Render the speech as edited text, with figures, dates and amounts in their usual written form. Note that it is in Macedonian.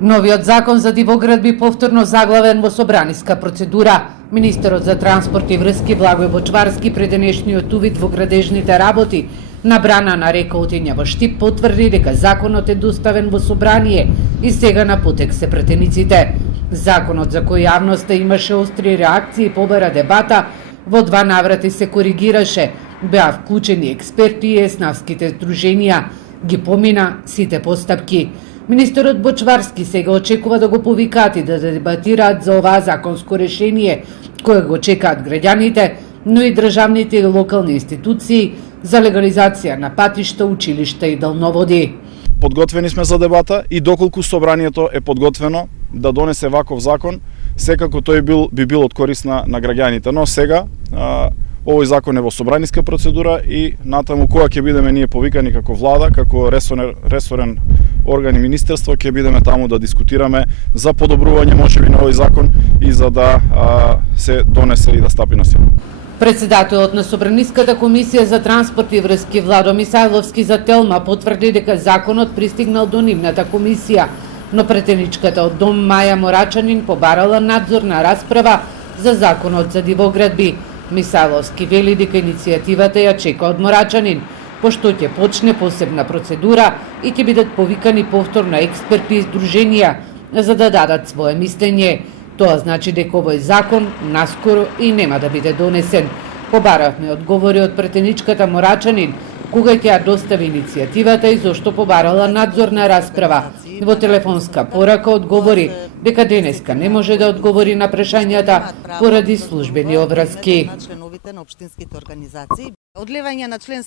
Новиот закон за дивоградби повторно заглавен во собраниска процедура. Министерот за транспорт и врски Благој Бочварски пред денешниот увид во градежните работи на брана на река Отиња во Штип потврди дека законот е доставен во собрание и сега на потек се претениците. Законот за кој јавноста имаше остри реакции побара дебата, во два наврати се коригираше, беа вклучени експерти и еснавските здруженија, ги помина сите постапки. Министерот Бочварски сега очекува да го повикаат и да дебатираат за оваа законско решение, кое го чекаат граѓаните, но и државните и локални институции за легализација на патишта, училишта и далноводи. Подготвени сме за дебата и доколку собранието е подготвено да донесе ваков закон, секако тој би бил од корис на граѓаните. Но сега овој закон е во собраниска процедура и натаму кога ќе бидеме ние повикани како влада, како ресорен орган и министерство, ќе бидеме таму да дискутираме за подобрување можеби на овој закон и за да се донесе и да стапи на сила. Председателот на Собраниската комисија за транспорт и врски Владо Мисајловски за Телма потврди дека законот пристигнал до нивната комисија, но претеничката од Дом Маја Морачанин побарала надзорна расправа за законот за дивоградби. Мисајловски вели дека иницијативата ја чека од Морачанин, пошто ќе почне посебна процедура и ќе бидат повикани повторно експерти и здруженија за да дадат свое мислење. Тоа значи дека овој закон наскоро и нема да биде донесен. Побаравме одговори од претеничката Морачанин, кога ќе ја достави иницијативата и зошто побарала надзорна расправа. Во телефонска порака одговори дека денеска не може да одговори на прашањата поради службени обврски. Одлевање на членство